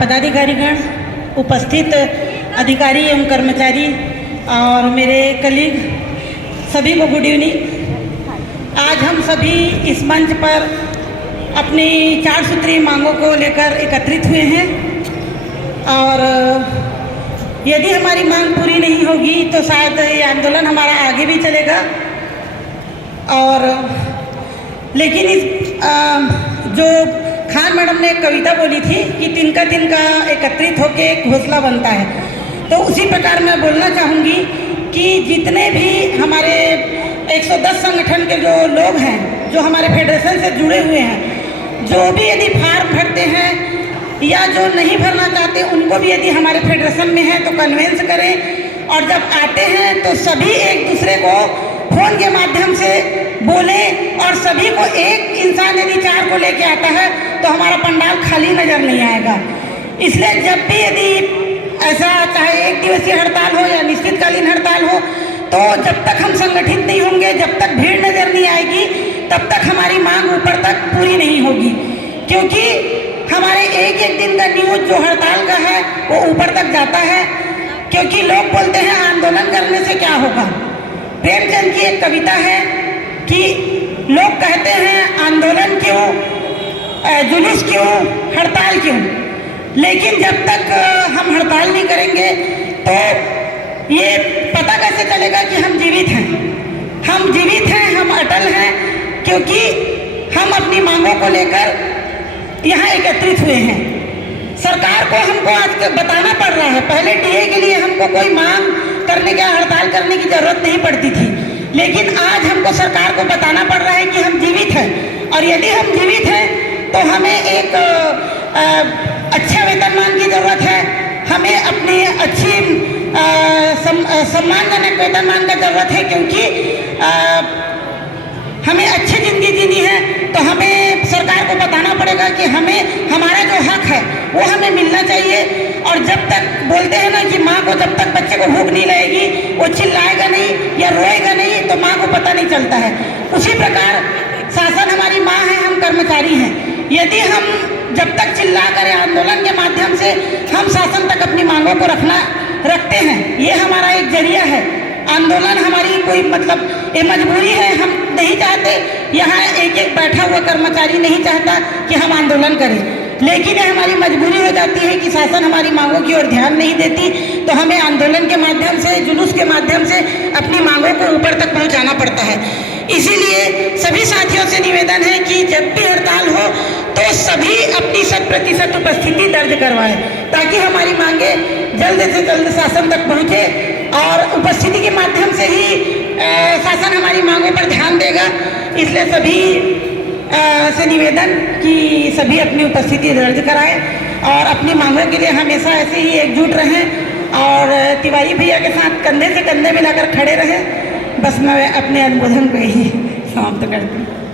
पदाधिकारीगण, उपस्थित अधिकारी एवं कर्मचारी और मेरे कलीग, सभी को गुड इवनिंग। आज हम सभी इस मंच पर अपनी 4 सूत्री मांगों को लेकर एकत्रित हुए हैं और यदि हमारी मांग पूरी नहीं होगी तो शायद ये आंदोलन हमारा आगे भी चलेगा। और लेकिन जो खान मैडम ने एक कविता बोली थी कि तिनका तिनका एकत्रित होकर एक घोंसला बनता है, तो उसी प्रकार मैं बोलना चाहूँगी कि जितने भी हमारे 110 संगठन के जो लोग हैं, जो हमारे फेडरेशन से जुड़े हुए हैं, जो भी यदि फार्म भरते हैं या जो नहीं भरना चाहते उनको भी यदि हमारे फेडरेशन में है तो कन्वेंस करें। और जब आते हैं तो सभी एक दूसरे को फोन के माध्यम से बोले और सभी को एक इंसान यदि 4 को लेके आता है तो हमारा पंडाल खाली नज़र नहीं आएगा। इसलिए जब भी यदि ऐसा चाहे 1 दिवसीय हड़ताल हो या निश्चितकालीन हड़ताल हो, तो जब तक हम संगठित नहीं होंगे, जब तक भीड़ नज़र नहीं आएगी, तब तक हमारी मांग ऊपर तक पूरी नहीं होगी। क्योंकि हमारे एक दिन का न्यूज़ जो हड़ताल का है वो ऊपर तक जाता है। क्योंकि लोग बोलते हैं आंदोलन करने से क्या होगा। प्रेमचंद की एक कविता है कि लोग कहते हैं आंदोलन क्यों, जुलूस क्यों, हड़ताल क्यों, लेकिन जब तक हम हड़ताल नहीं करेंगे तो ये पता कैसे चलेगा कि हम जीवित हैं। हम जीवित हैं, हम अटल हैं, क्योंकि हम अपनी मांगों को लेकर यहाँ एकत्रित हुए हैं। सरकार को हमको आज बताना पड़ रहा है। पहले टीए के लिए हमको कोई मांग करने का, हड़ताल करने की जरूरत नहीं पड़ती थी, लेकिन आज हमको सरकार को बताना पड़ रहा है कि हम जीवित हैं। और यदि हम जीवित हैं तो हमें एक अच्छा वेतनमान की ज़रूरत है, हमें अपनी अच्छी सम्मानजनक वेतनमान का ज़रूरत है। क्योंकि हमें अच्छी ज़िंदगी जीनी है तो हमें सरकार को बताना पड़ेगा कि हमें हमारा जो हक है वो हमें मिलना चाहिए। और जब तक बोलते हैं ना कि माँ को जब तक बच्चे को भूख नहीं लगेगी, वो चिल्लाएगा नहीं या रोएगा नहीं तो माँ को पता नहीं चलता है। उसी प्रकार शासन हमारी माँ है, हम कर्मचारी हैं। यदि हम जब तक चिल्ला कर आंदोलन के माध्यम से हम शासन तक अपनी मांगों को रखते हैं, ये हमारा एक जरिया है। आंदोलन हमारी कोई मतलब ये मजबूरी है। हम नहीं चाहते, यहाँ एक बैठा हुआ कर्मचारी नहीं चाहता कि हम आंदोलन करें, लेकिन ये हमारी मजबूरी हो जाती है कि शासन हमारी मांगों की ओर ध्यान नहीं देती, तो हमें आंदोलन के माध्यम से, जुलूस के माध्यम से अपनी मांगों को ऊपर तक पहुँचाना पड़ता है। इसीलिए सभी साथियों से निवेदन है कि जब भी हड़ताल हो तो सभी अपनी 100% उपस्थिति दर्ज करवाएं, ताकि हमारी मांगे जल्द से जल्द शासन तक पहुँचे। और उपस्थिति के माध्यम से ही शासन हमारी मांगों पर ध्यान देगा। इसलिए सभी से निवेदन कि सभी अपनी उपस्थिति दर्ज कराएं और अपनी मांगों के लिए हमेशा ऐसे ही एकजुट रहें और तिवारी भैया के साथ कंधे से कंधे मिलाकर खड़े रहें। बस मैं अपने अनुमोदन को ही समाप्त करती हूँ।